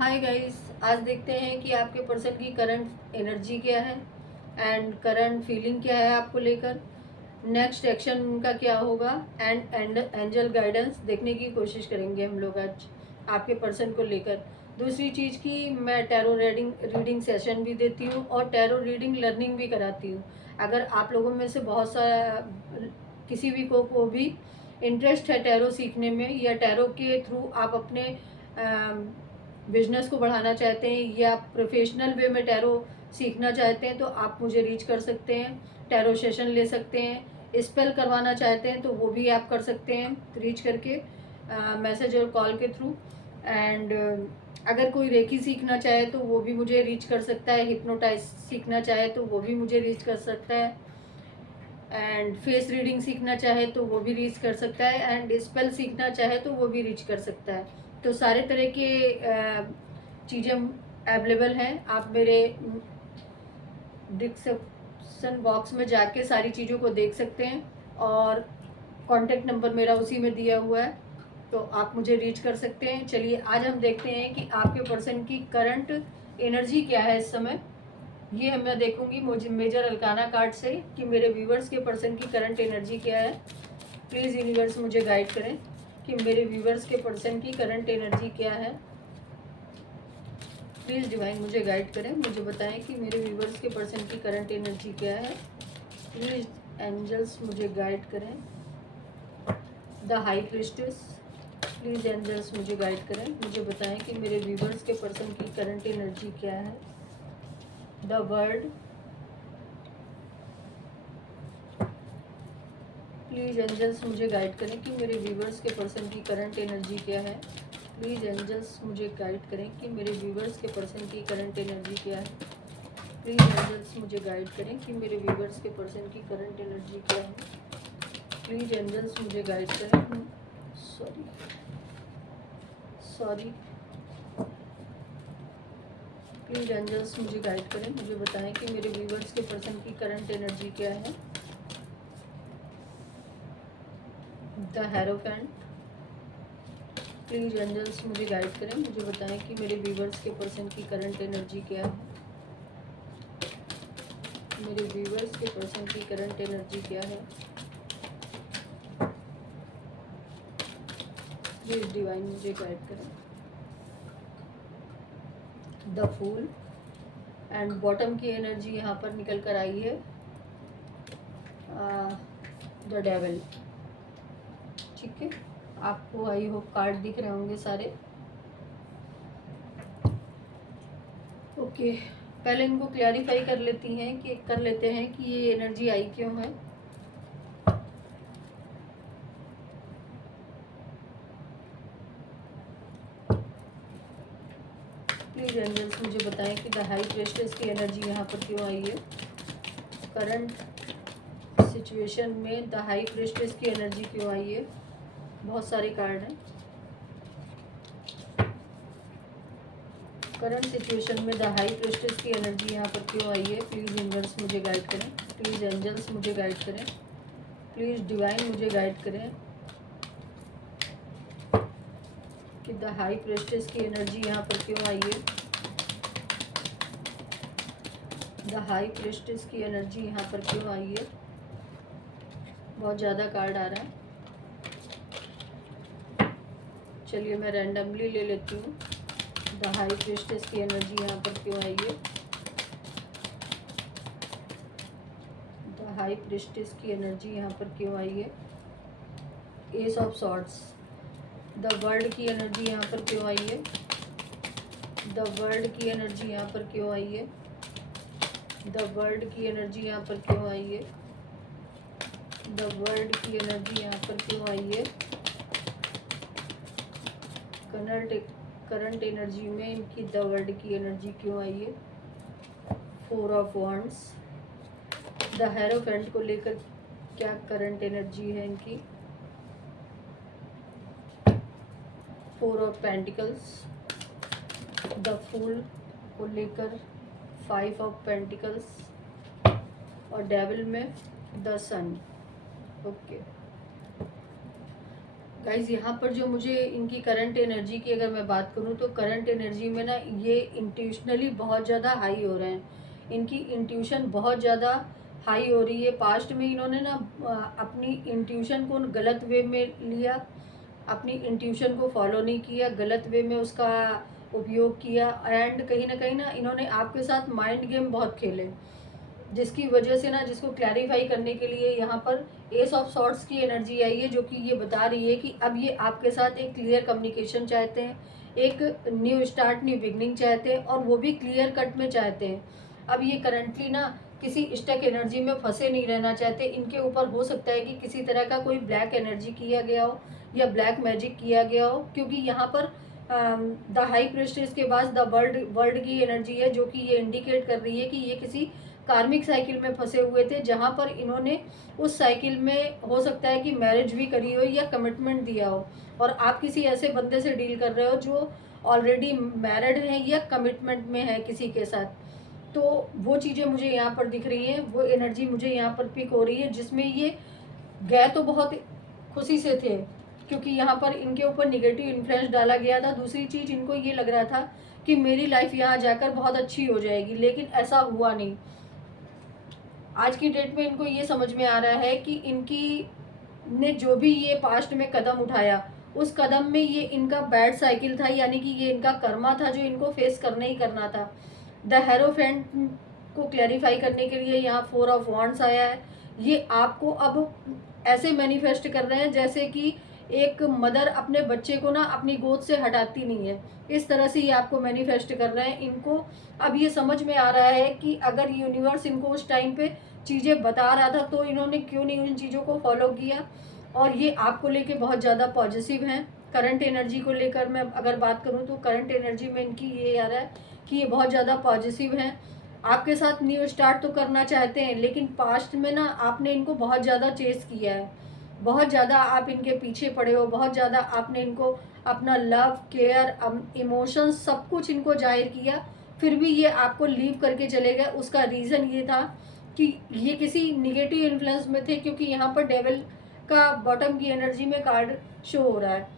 Hi guys, आज देखते हैं कि आपके पर्सन की करंट एनर्जी क्या है एंड करंट फीलिंग क्या है आपको लेकर। नेक्स्ट एक्शन उनका क्या होगा एंड एंजल गाइडेंस देखने की कोशिश करेंगे हम लोग आज आपके पर्सन को लेकर। दूसरी चीज़ की मैं टैरो रीडिंग सेशन भी देती हूँ और टैरो रीडिंग लर्निंग भी कराती हूँ। अगर आप लोगों में से बहुत सारा किसी भी को भी इंटरेस्ट है टैरो सीखने में या टैरो के थ्रू आप अपने बिजनेस को बढ़ाना चाहते हैं या प्रोफेशनल वे में टैरो सीखना चाहते हैं तो आप मुझे रीच कर सकते हैं। टैरो सेशन ले सकते हैं। स्पेल करवाना चाहते हैं तो वो भी आप कर सकते हैं रीच करके मैसेज और कॉल के थ्रू। एंड अगर कोई रेकी सीखना चाहे तो वो भी मुझे रीच कर सकता है। हिप्नोटाइज सीखना चाहे तो वो भी मुझे रीच कर सकता है। एंड फेस रीडिंग सीखना चाहे तो वो भी रीच कर सकता है। एंड स्पेल सीखना चाहे तो वो भी रीच कर सकता है। तो सारे तरह के चीज़ें अवेलेबल हैं। आप मेरे डिस्क्रिप्शन बॉक्स में जाके सारी चीज़ों को देख सकते हैं और कॉन्टेक्ट नंबर मेरा उसी में दिया हुआ है, तो आप मुझे रीच कर सकते हैं। चलिए आज हम देखते हैं कि आपके पर्सन की करंट एनर्जी क्या है इस समय। ये मैं देखूंगी मुझे मेजर अल्काना कार्ड से कि मेरे व्यूवर्स के पर्सन की करंट एनर्जी क्या है। प्लीज़ यूनिवर्स मुझे गाइड करें कि मेरे व्यूवर्स के पर्सन की करंट एनर्जी क्या है। प्लीज़ डिवाइन मुझे गाइड करें, मुझे बताएं कि मेरे व्यूवर्स के पर्सन की करंट एनर्जी क्या है। प्लीज़ एंजल्स मुझे गाइड करें। The high priestess, please angels मुझे गाइड करें, मुझे बताएं कि मेरे व्यूवर्स के पर्सन की करंट एनर्जी क्या है। द वर्ल्ड, प्लीज़ एंजल्स मुझे गाइड करें कि मेरे व्यूवर्स के पर्सन की करंट एनर्जी क्या है। प्लीज़ एंजल्स मुझे गाइड करें कि मेरे व्यूवर्स के पर्सन की करंट एनर्जी क्या है। प्लीज़ एंजल्स मुझे गाइड करें कि मेरे व्यूवर्स के पर्सन की करंट एनर्जी क्या है। प्लीज़ एंजल्स मुझे गाइड करें। सॉरी, प्लीज़ एंजल्स मुझे गाइड करें, मुझे बताएं कि मेरे व्यूवर्स के पर्सन की करंट एनर्जी क्या है। द हेरोफेंट, प्लीज़ एंजल्स मुझे गाइड करें, मुझे बताएं कि मेरे व्यूवर्स के पर्सन की करंट एनर्जी क्या है। मेरे व्यूवर्स के पर्सन की करंट एनर्जी क्या है। प्लीज़ डिवाइन मुझे गाइड करें। द फूल एंड बॉटम की एनर्जी यहाँ पर निकल कर आई है द डेविल। ठीक है, आपको आई होप कार्ड दिख रहे होंगे सारे। ओके, पहले इनको क्लैरिफाई कर लेते हैं कि ये एनर्जी आई क्यों है। प्लीज एंजल्स मुझे बताएं कि द हाई प्रेस्टेस की एनर्जी यहाँ पर क्यों आई है। करंट सिचुएशन में द हाई प्रेस्टेस की एनर्जी क्यों आई है। बहुत सारे कार्ड हैं। करंट सिचुएशन में द हाई प्रेस्टेस की एनर्जी यहाँ पर क्यों आई है। प्लीज़ यूनिवर्स मुझे गाइड करें, प्लीज़ एंजल्स मुझे गाइड करें, प्लीज़ डिवाइन मुझे गाइड करें कि द हाई प्रेस्टेस की एनर्जी यहाँ पर क्यों आई है। द हाई प्रेस्टेस की एनर्जी यहाँ पर क्यों आई है। बहुत ज़्यादा कार्ड आ रहा है। चलिए मैं रैंडमली ले लेती हूँ। द हाई प्रेस्टेस की एनर्जी यहाँ पर क्यों आई है। द हाई प्रेस्टेस की एनर्जी यहाँ पर क्यों आई है। S of swords, the world की एनर्जी यहाँ पर क्यों आई है। द वर्ल्ड की एनर्जी यहाँ पर क्यों आई है। द वर्ल्ड की एनर्जी यहाँ पर क्यों आई है। द वर्ल्ड की एनर्जी यहाँ पर क्यों आई है। करंट एनर्जी में इनकी द वर्ल्ड की एनर्जी क्यों आई है। Four of wands, the hierophant को लेकर क्या करंट एनर्जी है इनकी। Four of pentacles, the fool को लेकर फाइव ऑफ पेंटिकल्स और डेविल में द सन। ओके, गाइज यहाँ पर जो मुझे इनकी करंट एनर्जी की अगर मैं बात करूँ तो करंट एनर्जी में ना ये इंट्यूशनली बहुत ज़्यादा हाई हो रहे हैं। इनकी इंट्यूशन बहुत ज़्यादा हाई हो रही है। पास्ट में इन्होंने ना अपनी इंट्यूशन को गलत वे में लिया, अपनी इंट्यूशन को फॉलो नहीं किया, गलत वे में उसका उपयोग किया, एंड कहीं ना इन्होंने आपके साथ माइंड गेम बहुत खेले, जिसकी वजह से ना, जिसको क्लैरिफाई करने के लिए यहाँ पर एस ऑफ सॉर्ट्स की एनर्जी आई है, जो कि ये बता रही है कि अब ये आपके साथ एक क्लियर कम्युनिकेशन चाहते हैं, एक न्यू स्टार्ट, न्यू बिगनिंग चाहते हैं, और वो भी क्लियर कट में चाहते हैं। अब ये करंटली ना किसी स्टक एनर्जी में फंसे नहीं रहना चाहते। इनके ऊपर हो सकता है कि किसी तरह का कोई ब्लैक एनर्जी किया गया हो या ब्लैक मैजिक किया गया हो, क्योंकि यहाँ पर द हाई प्रेस्टेस के बाद द वर्ल्ड की एनर्जी है, जो कि ये इंडिकेट कर रही है कि ये किसी कार्मिक साइकिल में फंसे हुए थे, जहाँ पर इन्होंने उस साइकिल में हो सकता है कि मैरिज भी करी हो या कमिटमेंट दिया हो, और आप किसी ऐसे बंदे से डील कर रहे हो जो ऑलरेडी मैरिड है या कमिटमेंट में है किसी के साथ। तो वो चीज़ें मुझे यहाँ पर दिख रही हैं, वो एनर्जी मुझे यहाँ पर पिक हो रही है, जिसमें ये गए तो बहुत खुशी से थे, क्योंकि यहाँ पर इनके ऊपर निगेटिव इन्फ्लुएंस डाला गया था। दूसरी चीज़, इनको ये लग रहा था कि मेरी लाइफ यहाँ जाकर बहुत अच्छी हो जाएगी, लेकिन ऐसा हुआ नहीं। आज की डेट में इनको ये समझ में आ रहा है कि इनकी ने जो भी ये पास्ट में कदम उठाया, उस कदम में ये इनका बैड साइकिल था, यानी कि ये इनका कर्मा था जो इनको फेस करना ही करना था। द हेरोफेंट को क्लैरिफाई करने के लिए यहाँ 4 ऑफ वॉन्ड्स आया है। ये आपको अब ऐसे मैनिफेस्ट कर रहे हैं जैसे कि एक मदर अपने बच्चे को ना अपनी गोद से हटाती नहीं है, इस तरह से ये आपको मैनिफेस्ट कर रहे हैं। इनको अब ये समझ में आ रहा है कि अगर यूनिवर्स इनको उस टाइम पे चीज़ें बता रहा था तो इन्होंने क्यों नहीं उन चीज़ों को फॉलो किया। और ये आपको लेके बहुत ज़्यादा पॉजिटिव हैं। करंट एनर्जी को लेकर मैं अगर बात करूँ तो करंट एनर्जी में इनकी ये आ रहा है कि ये बहुत ज़्यादा पॉजिटिव हैं। आपके साथ न्यू स्टार्ट तो करना चाहते हैं, लेकिन पास्ट में ना आपने इनको बहुत ज़्यादा चेस किया है, बहुत ज़्यादा आप इनके पीछे पड़े हो, बहुत ज़्यादा आपने इनको अपना लव, केयर, इमोशंस सब कुछ इनको जाहिर किया, फिर भी ये आपको लीव करके चले गए। उसका रीज़न ये था कि ये किसी निगेटिव इन्फ्लुएंस में थे, क्योंकि यहाँ पर डेविल का बॉटम की एनर्जी में कार्ड शो हो रहा है।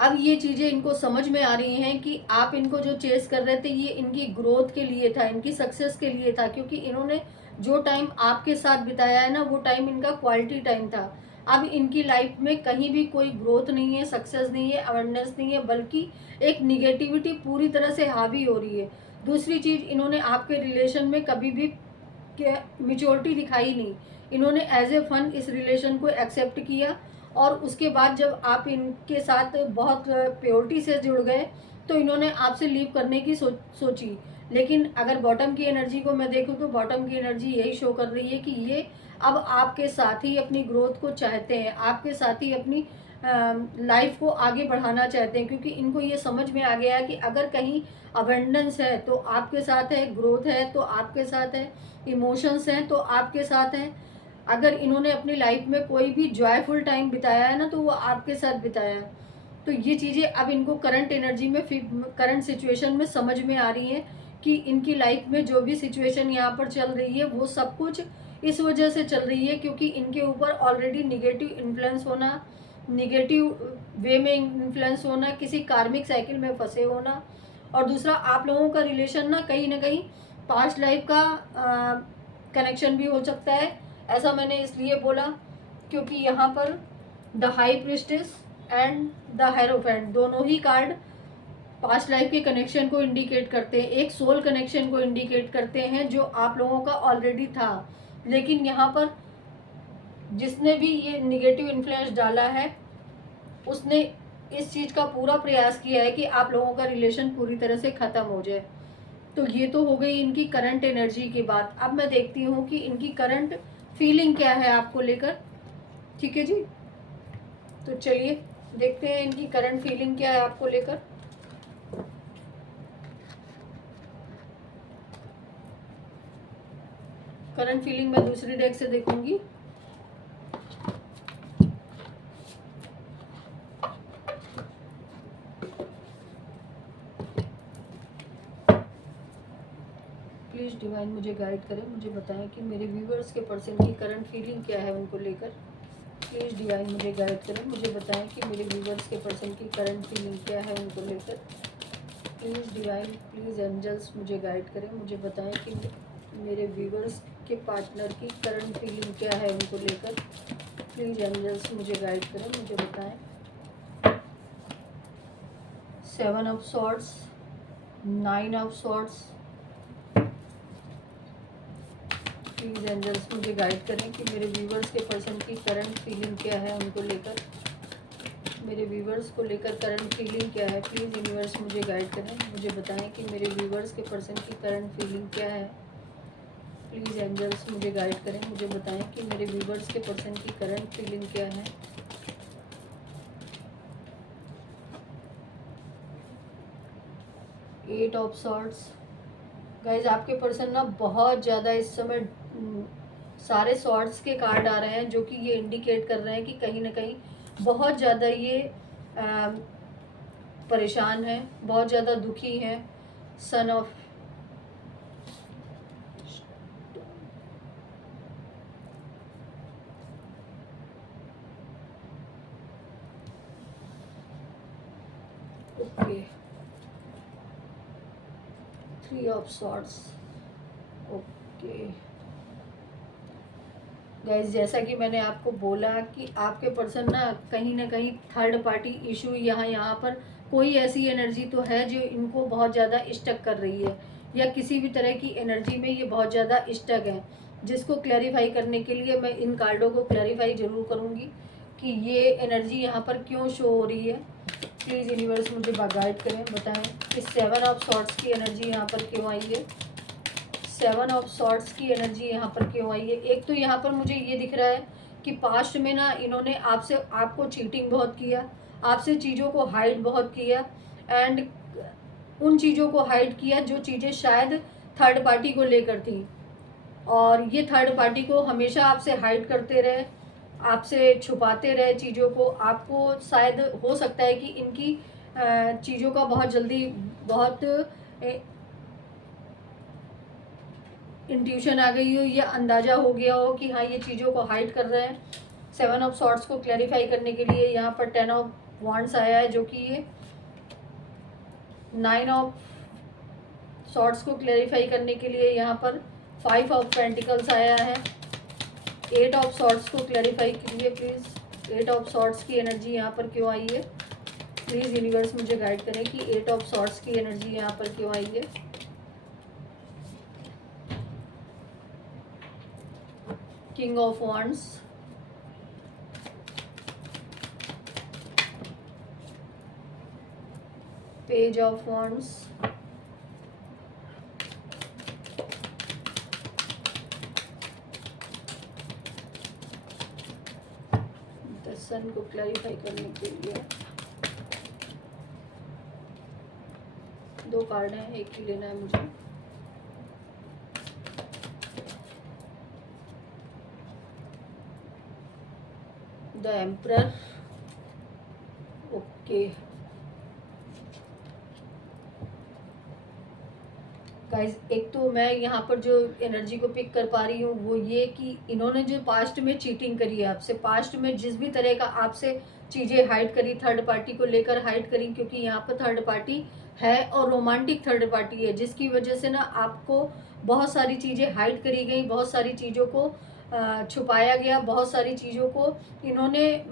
अब ये चीज़ें इनको समझ में आ रही हैं कि आप इनको जो चेस कर रहे थे ये इनकी ग्रोथ के लिए था, इनकी सक्सेस के लिए था, क्योंकि इन्होंने जो टाइम आपके साथ बिताया है ना, वो टाइम इनका क्वालिटी टाइम था। अब इनकी लाइफ में कहीं भी कोई ग्रोथ नहीं है, सक्सेस नहीं है, अवेयरनेस नहीं है, बल्कि एक निगेटिविटी पूरी तरह से हावी हो रही है। दूसरी चीज़, इन्होंने आपके रिलेशन में कभी भी मेच्योरिटी दिखाई नहीं। इन्होंने एज ए फन इस रिलेशन को एक्सेप्ट किया, और उसके बाद जब आप इनके साथ बहुत प्योरिटी से जुड़ गए तो इन्होंने आपसे लीव करने की सोची। लेकिन अगर बॉटम की एनर्जी को मैं देखूं तो बॉटम की एनर्जी यही शो कर रही है कि ये अब आपके साथ ही अपनी ग्रोथ को चाहते हैं, आपके साथ ही अपनी लाइफ को आगे बढ़ाना चाहते हैं, क्योंकि इनको ये समझ में आ गया है कि अगर कहीं अबेंडेंस है तो आपके साथ है, ग्रोथ है तो आपके साथ है, इमोशंस हैं तो आपके साथ हैं। अगर इन्होंने अपनी लाइफ में कोई भी जॉयफुल टाइम बिताया है ना, तो वो आपके साथ बिताया है। तो ये चीज़ें अब इनको करंट एनर्जी में, करंट सिचुएशन में समझ में आ रही हैं कि इनकी लाइफ में जो भी सिचुएशन यहाँ पर चल रही है वो सब कुछ इस वजह से चल रही है, क्योंकि इनके ऊपर ऑलरेडी निगेटिव इन्फ्लुएंस होना, निगेटिव वे में इन्फ्लुएंस होना, किसी कार्मिक साइकिल में फंसे होना, और दूसरा आप लोगों का रिलेशन ना कहीं पास्ट लाइफ का कनेक्शन भी हो सकता है। ऐसा मैंने इसलिए बोला क्योंकि यहाँ पर the high priestess and the hierophant दोनों ही कार्ड पास्ट लाइफ के कनेक्शन को इंडिकेट करते हैं, एक सोल कनेक्शन को इंडिकेट करते हैं जो आप लोगों का ऑलरेडी था। लेकिन यहाँ पर जिसने भी ये निगेटिव इन्फ्लुएंस डाला है उसने इस चीज़ का पूरा प्रयास किया है कि आप लोगों का रिलेशन पूरी तरह से ख़त्म हो जाए। तो ये तो हो गई इनकी करंट एनर्जी की बात। अब मैं देखती हूँ कि इनकी करंट फीलिंग क्या है आपको लेकर। ठीक है जी, तो चलिए देखते हैं इनकी करंट फीलिंग क्या है आपको लेकर। करंट फीलिंग मैं दूसरी डेक से देखूंगी। प्लीज़ डिवाइन मुझे गाइड करें, मुझे बताएं कि मेरे व्यूअर्स के पर्सन की करंट फीलिंग क्या है उनको लेकर। प्लीज़ डिवाइन मुझे गाइड करें, मुझे बताएं कि मेरे व्यूवर्स के पर्सन की करंट फीलिंग क्या है उनको लेकर। प्लीज़ डिवाइन, प्लीज़ एंजल्स मुझे गाइड करें, मुझे बताएं कि मेरे व्यूवर्स के पार्टनर की करंट फीलिंग क्या है उनको लेकर। प्लीज़ एंजल्स मुझे गाइड करें, मुझे बताएं। 7 of swords, 9 of swords. Please angels मुझे गाइड करें कि मेरे व्यूवर्स के पर्सन की करंट फीलिंग क्या है उनको लेकर। मेरे व्यूवर्स को लेकर करंट फीलिंग क्या है। प्लीज़ यूनिवर्स मुझे गाइड करें, मुझे बताएं कि मेरे व्यूवर्स के पर्सन की करंट फीलिंग क्या है। प्लीज़ एंजल्स मुझे गाइड करें, मुझे बताएं कि मेरे व्यूवर्स के पर्सन की करंट फीलिंग क्या है। Eight of swords. गाइज आपके पर्सन ना बहुत ज़्यादा इस समय सारे सॉर्ड्स के कार्ड आ रहे हैं जो कि ये इंडिकेट कर रहे हैं कि कहीं ना कहीं बहुत ज़्यादा ये परेशान है, बहुत ज़्यादा दुखी है। Son of okay, 3 of swords. Okay guys, जैसा कि मैंने आपको बोला कि आपके पर्सन ना कहीं थर्ड पार्टी इशू यहाँ पर कोई ऐसी एनर्जी तो है जो इनको बहुत ज़्यादा स्टक कर रही है, या किसी भी तरह की एनर्जी में ये बहुत ज़्यादा स्टक है, जिसको क्लैरिफाई करने के लिए मैं इन कार्डों को क्लैरिफाई ज़रूर करूँगी कि ये एनर्जी यहाँ पर क्यों शो हो रही है। प्लीज़ यूनिवर्स मुझे गाइड करें, बताएं कि 7 ऑफ सॉर्ड्स की एनर्जी यहाँ पर क्यों आई है। 7 ऑफ सॉर्ड्स की एनर्जी यहाँ पर क्यों आई है। एक तो यहाँ पर मुझे ये दिख रहा है कि पास्ट में ना इन्होंने आपको चीटिंग बहुत किया, आपसे चीज़ों को हाइड बहुत किया, एंड उन चीज़ों को हाइड किया जो चीज़ें शायद थर्ड पार्टी को लेकर थी, और ये थर्ड पार्टी को हमेशा आपसे हाइड करते रहे, आपसे छुपाते रहे चीज़ों को। आपको शायद हो सकता है कि इनकी चीज़ों का बहुत इंट्यूशन आ गई हो या अंदाज़ा हो गया हो कि हाँ ये चीज़ों को हाइड कर रहे हैं। 7 ऑफ सॉर्ड्स को क्लैरिफाई करने के लिए यहाँ पर 10 ऑफ वॉन्ड्स आया है, जो कि ये 9 ऑफ सॉर्ड्स को क्लैरिफाई करने के लिए यहाँ पर 5 ऑफ पेंटिकल्स आया है। 8 ऑफ सॉर्ड्स को क्लैरिफाई कीजिए प्लीज़। 8 ऑफ सॉर्ड्स की एनर्जी यहाँ पर क्यों आई है। प्लीज़ यूनिवर्स मुझे गाइड करें कि 8 ऑफ सॉर्ड्स की एनर्जी यहाँ पर क्यों आई है। King of wands, page of wands, the sun को क्लैरिफाई करने के लिए 2 कार्ड हैं, एक ही लेना है मुझे। The emperor. ओके गाइज, एक तो मैं यहाँ पर जो एनर्जी को पिक कर पा रही हूँ वो ये कि इन्होंने जो पास्ट में चीटिंग करी है आपसे, पास्ट में जिस भी तरह का आपसे चीज़ें हाइड करी, थर्ड पार्टी को लेकर हाइड करी, क्योंकि यहाँ पर थर्ड पार्टी है और रोमांटिक थर्ड पार्टी है, जिसकी वजह से ना आपको बहुत सारी चीज़ें हाइड करी गई, बहुत सारी चीज़ों को छुपाया गया, बहुत सारी चीज़ों को इन्होंने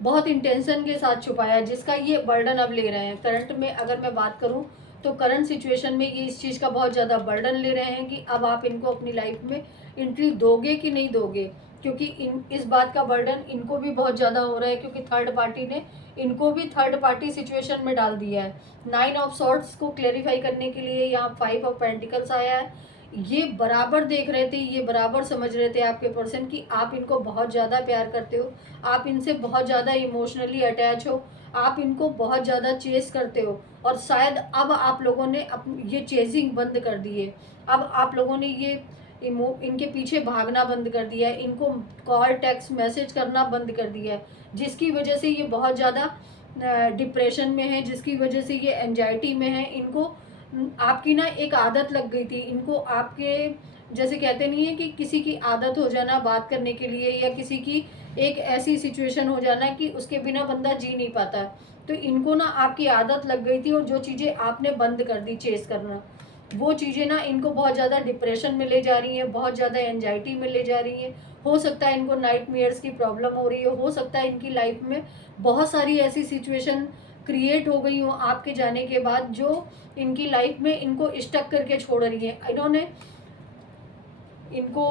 बहुत इंटेंशन के साथ छुपाया, जिसका ये बर्डन अब ले रहे हैं। करंट में अगर मैं बात करूं तो करंट सिचुएशन में ये इस चीज़ का बहुत ज़्यादा बर्डन ले रहे हैं कि अब आप इनको अपनी लाइफ में एंट्री दोगे कि नहीं दोगे, क्योंकि इस बात का बर्डन इनको भी बहुत ज़्यादा हो रहा है, क्योंकि थर्ड पार्टी ने इनको भी थर्ड पार्टी सिचुएशन में डाल दिया है। 9 ऑफ सॉर्ड्स को क्लेरिफाई करने के लिए यहाँ 5 ऑफ पेंटिकल्स आया है। ये बराबर देख रहे थे, ये बराबर समझ रहे थे आपके पर्सन की आप इनको बहुत ज़्यादा प्यार करते हो, आप इनसे बहुत ज़्यादा इमोशनली अटैच हो, आप इनको बहुत ज़्यादा चेस करते हो, और शायद अब आप लोगों ने ये चेजिंग बंद कर दी है। अब आप लोगों ने ये इनके पीछे भागना बंद कर दिया है, इनको कॉल टेक्स्ट मैसेज करना बंद कर दिया है, जिसकी वजह से ये बहुत ज़्यादा डिप्रेशन में है, जिसकी वजह से ये एंजाइटी में है। इनको आपकी ना एक आदत लग गई थी, इनको आपके जैसे कहते नहीं है कि किसी की आदत हो जाना बात करने के लिए, या किसी की एक ऐसी सिचुएशन हो जाना कि उसके बिना बंदा जी नहीं पाता। तो इनको ना आपकी आदत लग गई थी, और जो चीज़ें आपने बंद कर दी चेस करना, वो चीज़ें ना इनको बहुत ज़्यादा डिप्रेशन में ले जा रही हैं, बहुत ज़्यादा एंजाइटी में ले जा रही हैं। हो सकता है इनको नाइटमेयर्स की प्रॉब्लम हो रही हो सकता है इनकी लाइफ में बहुत सारी ऐसी सिचुएशन क्रिएट हो गई हो आपके जाने के बाद, जो इनकी लाइफ में इनको स्टक करके छोड़ रही है। इन्होंने इनको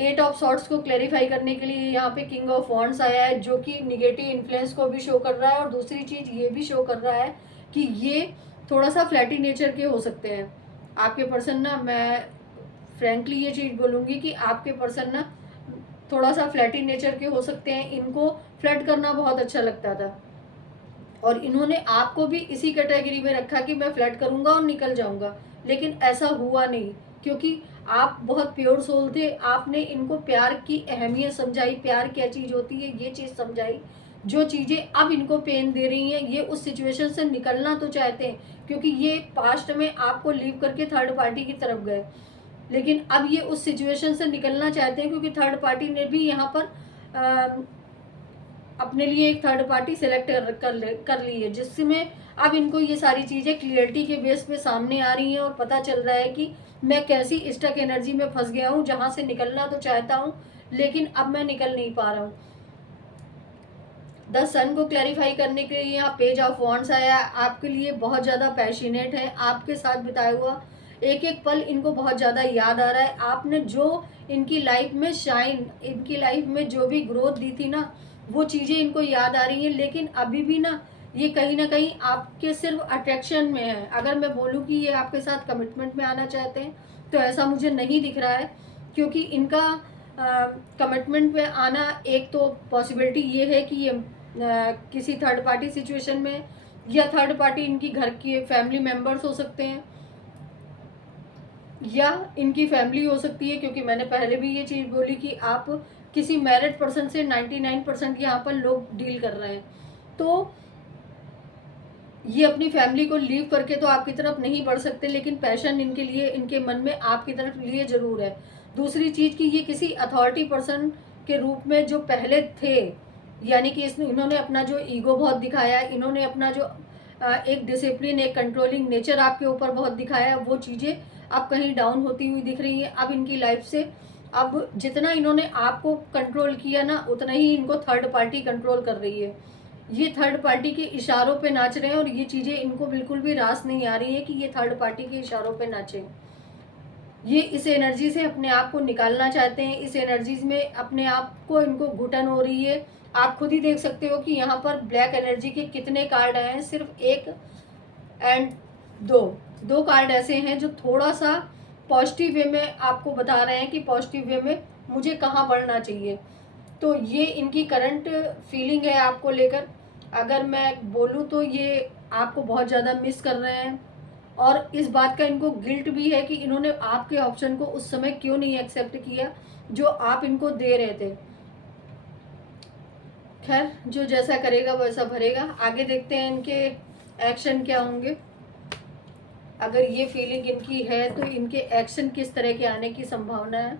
8 ऑफ सॉर्ट्स को क्लैरिफाई करने के लिए यहाँ पे किंग ऑफ वॉन्ड्स आया है, जो कि निगेटिव इन्फ्लुएंस को भी शो कर रहा है, और दूसरी चीज़ ये भी शो कर रहा है कि ये थोड़ा सा फ्लैटी नेचर के हो सकते हैं आपके पर्सन ना। मैं फ्रैंकली ये चीज़ बोलूँगी कि आपके पर्सन ना थोड़ा सा फ्लैटी नेचर के हो सकते हैं। इनको फ्लर्ट करना बहुत अच्छा लगता था, और इन्होंने आपको भी इसी कैटेगरी में रखा कि मैं फ्लर्ट करूंगा और निकल जाऊंगा, लेकिन ऐसा हुआ नहीं, क्योंकि आप बहुत प्योर सोल थे। आपने इनको प्यार की अहमियत समझाई, प्यार क्या चीज़ होती है ये चीज़ समझाई। जो चीज़ें अब इनको पेन दे रही हैं, ये उस सिचुएशन से निकलना तो चाहते हैं, क्योंकि ये पास्ट में आपको लीव करके थर्ड पार्टी की तरफ गए, लेकिन अब ये उस सिचुएशन से निकलना चाहते हैं, क्योंकि थर्ड पार्टी ने भी यहाँ पर अपने लिए एक थर्ड पार्टी सेलेक्ट कर ली है, जिसमें अब इनको ये सारी चीज़ें क्लियरिटी के बेस पे सामने आ रही हैं, और पता चल रहा है कि मैं कैसी स्टक एनर्जी में फंस गया हूँ, जहाँ से निकलना तो चाहता हूँ लेकिन अब मैं निकल नहीं पा रहा हूँ। द सन को क्लैरिफाई करने के लिए यहाँ पेज ऑफ वॉन्ड्स आया। आपके लिए बहुत ज़्यादा पैशनेट है, आपके साथ बिताया हुआ एक एक पल इनको बहुत ज़्यादा याद आ रहा है। आपने जो इनकी लाइफ में शाइन, इनकी लाइफ में जो भी ग्रोथ दी थी ना, वो चीज़ें इनको याद आ रही हैं, लेकिन अभी भी ये कहीं ना कहीं आपके सिर्फ अट्रैक्शन में है। अगर मैं बोलूँ कि ये आपके साथ कमिटमेंट में आना चाहते हैं, तो ऐसा मुझे नहीं दिख रहा है, क्योंकि इनका कमिटमेंट में आना, एक तो पॉसिबिलिटी ये है कि ये किसी थर्ड पार्टी सिचुएशन में, या थर्ड पार्टी इनकी घर के फैमिली मेंबर्स हो सकते हैं, या इनकी फैमिली हो सकती है, क्योंकि मैंने पहले भी ये चीज़ बोली कि आप किसी मैरिड पर्सन से 99% यहाँ पर लोग डील कर रहे हैं। तो ये अपनी फैमिली को लीव करके तो आपकी तरफ नहीं बढ़ सकते, लेकिन पैशन इनके लिए, इनके मन में आपकी तरफ लिए जरूर है। दूसरी चीज़ कि ये किसी अथॉरिटी पर्सन के रूप में जो पहले थे, यानी कि इन्होंने अपना जो ईगो बहुत दिखाया, इन्होंने अपना जो एक डिसिप्लिन, एक कंट्रोलिंग नेचर आपके ऊपर बहुत दिखाया, वो चीज़ें अब कहीं डाउन होती हुई दिख रही हैं अब इनकी लाइफ से। अब जितना इन्होंने आपको कंट्रोल किया ना, उतना ही इनको थर्ड पार्टी कंट्रोल कर रही है। ये थर्ड पार्टी के इशारों पे नाच रहे हैं, और ये चीज़ें इनको बिल्कुल भी रास नहीं आ रही है कि ये थर्ड पार्टी के इशारों पे नाचें। ये इस एनर्जी से अपने आप को निकालना चाहते हैं, इस एनर्जीज में अपने आप को इनको घुटन हो रही है। आप खुद ही देख सकते हो कि यहाँ पर ब्लैक एनर्जी के कितने कार्ड आए हैं, सिर्फ एक एंड दो कार्ड ऐसे हैं जो थोड़ा सा पॉजिटिव वे में आपको बता रहे हैं कि पॉजिटिव वे में मुझे कहाँ बढ़ना चाहिए। तो ये इनकी करंट फीलिंग है आपको लेकर। अगर मैं बोलूँ तो ये आपको बहुत ज़्यादा मिस कर रहे हैं, और इस बात का इनको गिल्ट भी है कि इन्होंने आपके ऑप्शन को उस समय क्यों नहीं एक्सेप्ट किया जो आप इनको दे रहे थे। खैर, जो जैसा करेगा वैसा भरेगा। आगे देखते हैं इनके एक्शन क्या होंगे। अगर ये फीलिंग इनकी है तो इनके एक्शन किस तरह के आने की संभावना है।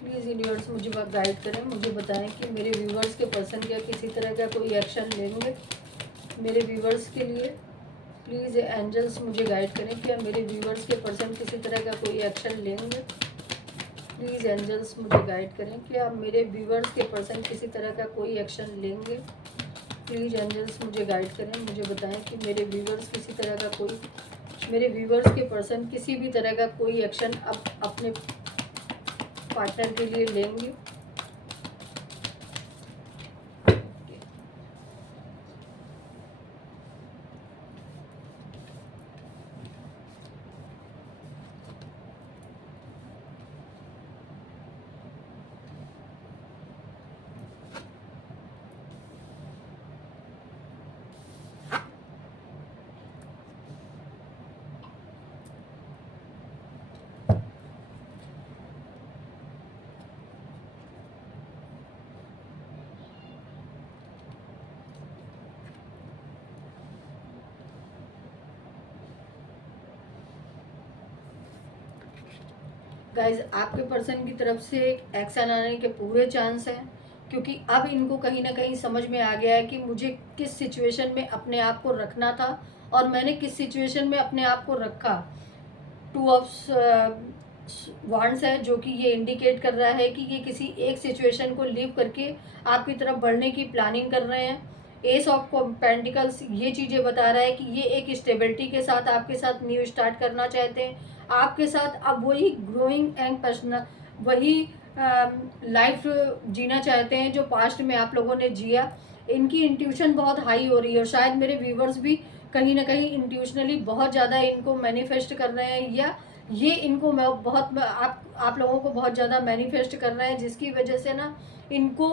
प्लीज़ यूनिवर्स मुझे गाइड करें, मुझे बताएं कि मेरे व्यूवर्स के पर्सन क्या किसी तरह का कोई एक्शन लेंगे मेरे व्यूवर्स के लिए। प्लीज़ एंजल्स मुझे गाइड करें, क्या मेरे व्यूवर्स के पर्सन किसी तरह का कोई एक्शन लेंगे। प्लीज़ एंजल्स मुझे गाइड करें, क्या मेरे व्यूवर्स के पर्सन किसी तरह का कोई एक्शन लेंगे। प्लीज़ एंजल्स मुझे गाइड करें, मुझे बताएं कि मेरे व्यूवर्स किसी तरह का कोई, मेरे व्यूवर्स के पर्सन किसी भी तरह का कोई एक्शन अब अपने पार्टनर के लिए लेंगे। गाइज आपके पर्सन की तरफ से एक एक्शन आने के पूरे चांस हैं, क्योंकि अब इनको कहीं ना कहीं समझ में आ गया है कि मुझे किस सिचुएशन में अपने आप को रखना था और मैंने किस सिचुएशन में अपने आप को रखा। टू ऑफ वांड्स है, जो कि ये इंडिकेट कर रहा है कि ये किसी एक सिचुएशन को लीव करके आपकी तरफ बढ़ने की प्लानिंग कर रहे हैं। एस ऑफ पेंटिकल्स ये चीज़ें बता रहा है कि ये एक स्टेबिलिटी के साथ आपके साथ न्यू स्टार्ट करना चाहते हैं, आपके साथ अब वही ग्रोइंग एंड पर्सनल वही लाइफ जीना चाहते हैं जो पास्ट में आप लोगों ने जिया। इनकी इंट्यूशन बहुत हाई हो रही है और शायद मेरे व्यूवर्स भी कहीं ना कहीं इंट्यूशनली बहुत ज़्यादा इनको मैनिफेस्ट कर रहे हैं, या ये इनको मैं बहुत आप लोगों को बहुत ज़्यादा मैनिफेस्ट कर रहे हैं, जिसकी वजह से ना इनको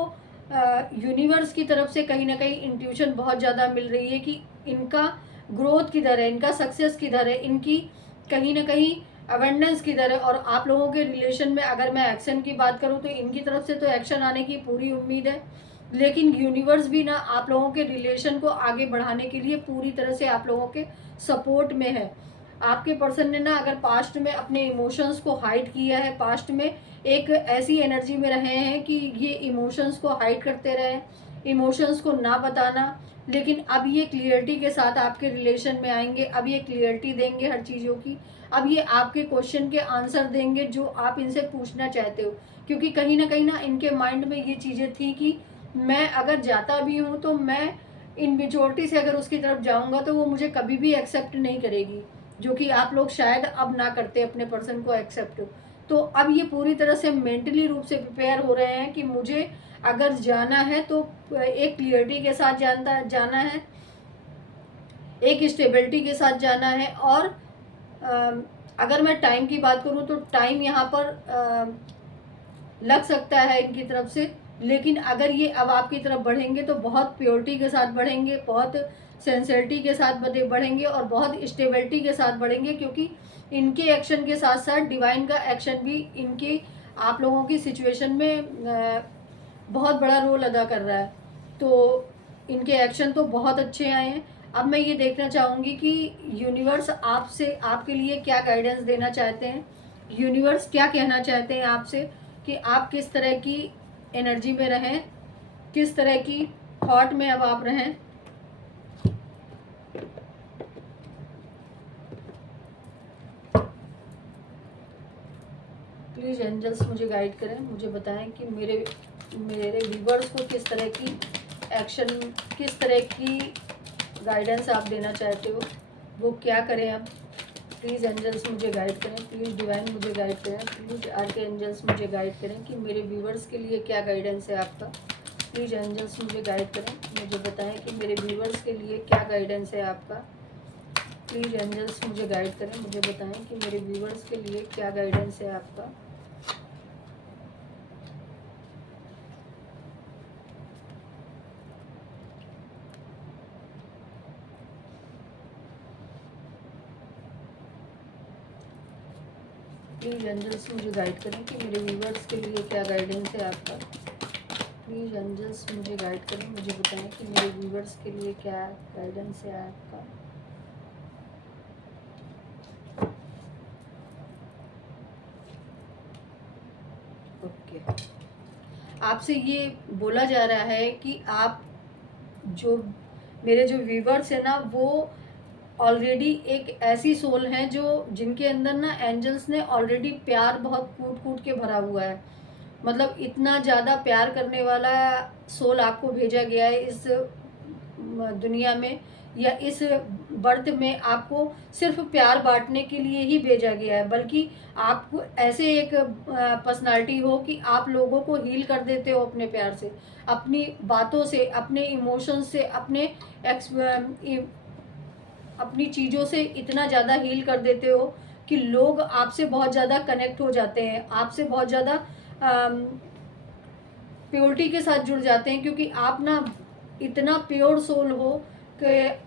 यूनिवर्स की तरफ से कहीं ना कहीं इंट्यूशन बहुत ज़्यादा मिल रही है कि इनका ग्रोथ किधर है, इनका सक्सेस किधर है, इनकी कहीं ना कहीं अवेंडेंस किधर है। और आप लोगों के रिलेशन में अगर मैं एक्शन की बात करूं तो इनकी तरफ से तो एक्शन आने की पूरी उम्मीद है, लेकिन यूनिवर्स भी ना आप लोगों के रिलेशन को आगे बढ़ाने के लिए पूरी तरह से आप लोगों के सपोर्ट में है। आपके पर्सन ने ना अगर पास्ट में अपने इमोशंस को हाइड किया है, पास्ट में एक ऐसी एनर्जी में रहे हैं कि ये इमोशंस को हाइड करते रहे, इमोशंस को ना बताना, लेकिन अब ये क्लियरिटी के साथ आपके रिलेशन में आएंगे, अब ये क्लियरिटी देंगे हर चीज़ों की, अब ये आपके क्वेश्चन के आंसर देंगे जो आप इनसे पूछना चाहते हो। क्योंकि कहीं ना इनके माइंड में ये चीज़ें थी कि मैं अगर जाता भी हूँ तो मैं इन मेजोरिटी से अगर उसकी तरफ जाऊँगा तो वो मुझे कभी भी एक्सेप्ट नहीं करेगी, जो कि आप लोग शायद अब ना करते अपने पर्सन को एक्सेप्ट। तो अब ये पूरी तरह से मेंटली रूप से प्रिपेयर हो रहे हैं कि मुझे अगर जाना है तो एक क्लियरिटी के साथ जाना है, एक स्टेबिलिटी के साथ जाना है। और अगर मैं टाइम की बात करूं तो टाइम यहाँ पर लग सकता है इनकी तरफ से, लेकिन अगर ये अब आपकी तरफ बढ़ेंगे तो बहुत प्योरिटी के साथ बढ़ेंगे, बहुत सेंसिटिविटी के साथ बढ़ेंगे और बहुत स्टेबिलिटी के साथ बढ़ेंगे, क्योंकि इनके एक्शन के साथ साथ डिवाइन का एक्शन भी इनके आप लोगों की सिचुएशन में बहुत बड़ा रोल अदा कर रहा है। तो इनके एक्शन तो बहुत अच्छे आए हैं। अब मैं ये देखना चाहूँगी कि यूनिवर्स आपसे आपके लिए क्या गाइडेंस देना चाहते हैं, यूनिवर्स क्या कहना चाहते हैं आपसे कि आप किस तरह की एनर्जी में रहें, किस तरह की थॉट में अब आप रहें। प्लीज़ एंजल्स मुझे गाइड करें, मुझे बताएं कि मेरे व्यूवर्स को किस तरह की एक्शन, किस तरह की गाइडेंस आप देना चाहते हो, वो क्या करें अब। प्लीज़ एंजल्स मुझे गाइड करें, प्लीज़ डिवाइन मुझे गाइड करें, प्लीज़ आर्के एंजल्स मुझे गाइड करें कि मेरे व्यूवर्स के लिए क्या गाइडेंस है आपका। प्लीज़ एंजल्स मुझे गाइड करें, मुझे बताएं कि मेरे व्यूवर्स के लिए क्या गाइडेंस है आपका। प्लीज़ एंजल्स मुझे गाइड करें, मुझे बताएं कि मेरे व्यूवर्स के लिए क्या गाइडेंस है आपका। प्लीज़ एंजल्स मुझे गाइड करें कि मेरे व्यूवर्स के लिए क्या गाइडेंस है आपका। प्लीज़ एंजल्स मुझे गाइड करें, मुझे बताएं कि मेरे व्यूवर्स के लिए क्या गाइडेंस है आपका। ओके, आपसे ये बोला जा रहा है कि आप जो मेरे जो व्यूवर्स है ना, वो ऑलरेडी एक ऐसी सोल हैं जो जिनके अंदर ना एंजल्स ने ऑलरेडी प्यार बहुत कूट कूट के भरा हुआ है। मतलब इतना ज़्यादा प्यार करने वाला सोल आपको भेजा गया है इस दुनिया में, या इस बर्थ में आपको सिर्फ प्यार बांटने के लिए ही भेजा गया है। बल्कि आपको ऐसे एक पर्सनालिटी हो कि आप लोगों को हील कर देते हो अपने प्यार से, अपनी बातों से, अपने इमोशंस से, अपनी चीज़ों से इतना ज़्यादा हील कर देते हो कि लोग आपसे बहुत ज़्यादा कनेक्ट हो जाते हैं, आपसे बहुत ज़्यादा प्योरिटी के साथ जुड़ जाते हैं, क्योंकि आप ना इतना प्योर सोल हो कि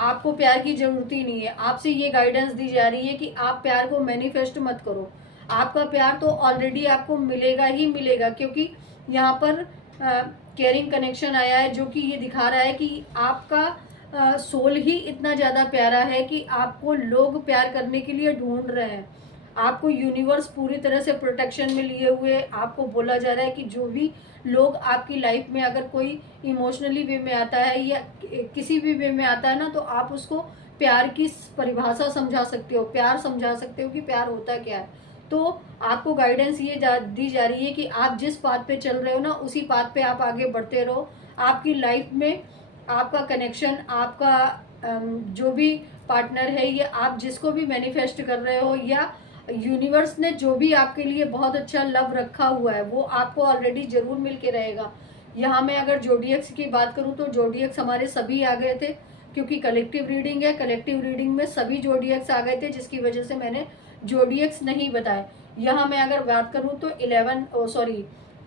आपको प्यार की ज़रूरत ही नहीं है। आपसे ये गाइडेंस दी जा रही है कि आप प्यार को मैनिफेस्ट मत करो, आपका प्यार तो ऑलरेडी आपको मिलेगा ही मिलेगा। क्योंकि यहाँ पर केयरिंग कनेक्शन आया है, जो कि ये दिखा रहा है कि आपका सोल ही इतना ज़्यादा प्यारा है कि आपको लोग प्यार करने के लिए ढूंढ रहे हैं। आपको यूनिवर्स पूरी तरह से प्रोटेक्शन में लिए हुए आपको बोला जा रहा है कि जो भी लोग आपकी लाइफ में अगर कोई इमोशनली वे में आता है या किसी भी वे में आता है ना, तो आप उसको प्यार की परिभाषा समझा सकते हो, प्यार समझा सकते हो कि प्यार होता क्या है। तो आपको गाइडेंस ये दी जा रही है कि आप जिस पाथ पे चल रहे हो ना, उसी पाथ पे आप आगे बढ़ते रहो। आपकी लाइफ में आपका कनेक्शन, आपका जो भी पार्टनर है, ये आप जिसको भी मैनिफेस्ट कर रहे हो या यूनिवर्स ने जो भी आपके लिए बहुत अच्छा लव रखा हुआ है, वो आपको ऑलरेडी ज़रूर मिल के रहेगा। यहाँ मैं अगर जोडियक्स की बात करूँ तो जोडियक्स हमारे सभी आ गए थे, क्योंकि कलेक्टिव रीडिंग है। कलेक्टिव रीडिंग में सभी जोडियक्स आ गए थे, जिसकी वजह से मैंने जोडियक्स नहीं बताए। यहाँ मैं अगर बात करूँ तो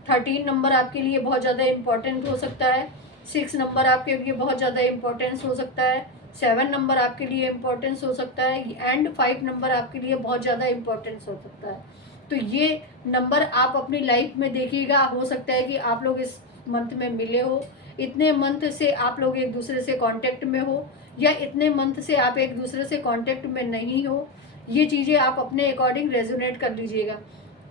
13 नंबर आपके लिए बहुत ज़्यादा इम्पोर्टेंट हो सकता है। 6 नंबर आपके लिए बहुत ज़्यादा इम्पोर्टेंस हो सकता है। 7 नंबर आपके लिए इम्पोर्टेंस हो सकता है एंड 5 नंबर आपके लिए बहुत ज़्यादा इम्पोर्टेंस हो सकता है। तो ये नंबर आप अपनी लाइफ में देखिएगा। हो सकता है कि आप लोग इस मंथ में मिले हो, इतने मंथ से आप लोग एक दूसरे से कांटेक्ट में हो, या इतने मंथ से आप एक दूसरे से कांटेक्ट में नहीं हो। ये चीज़ें आप अपने अकॉर्डिंग रेजोनेट कर लीजिएगा।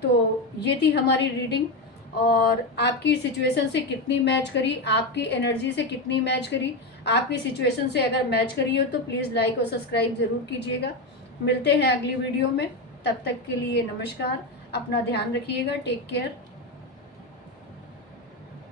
तो ये थी हमारी रीडिंग, और आपकी सिचुएशन से कितनी मैच करी, आपकी एनर्जी से कितनी मैच करी। आपकी सिचुएशन से अगर मैच करी हो तो प्लीज़ लाइक और सब्सक्राइब ज़रूर कीजिएगा। मिलते हैं अगली वीडियो में, तब तक के लिए नमस्कार। अपना ध्यान रखिएगा। Take care.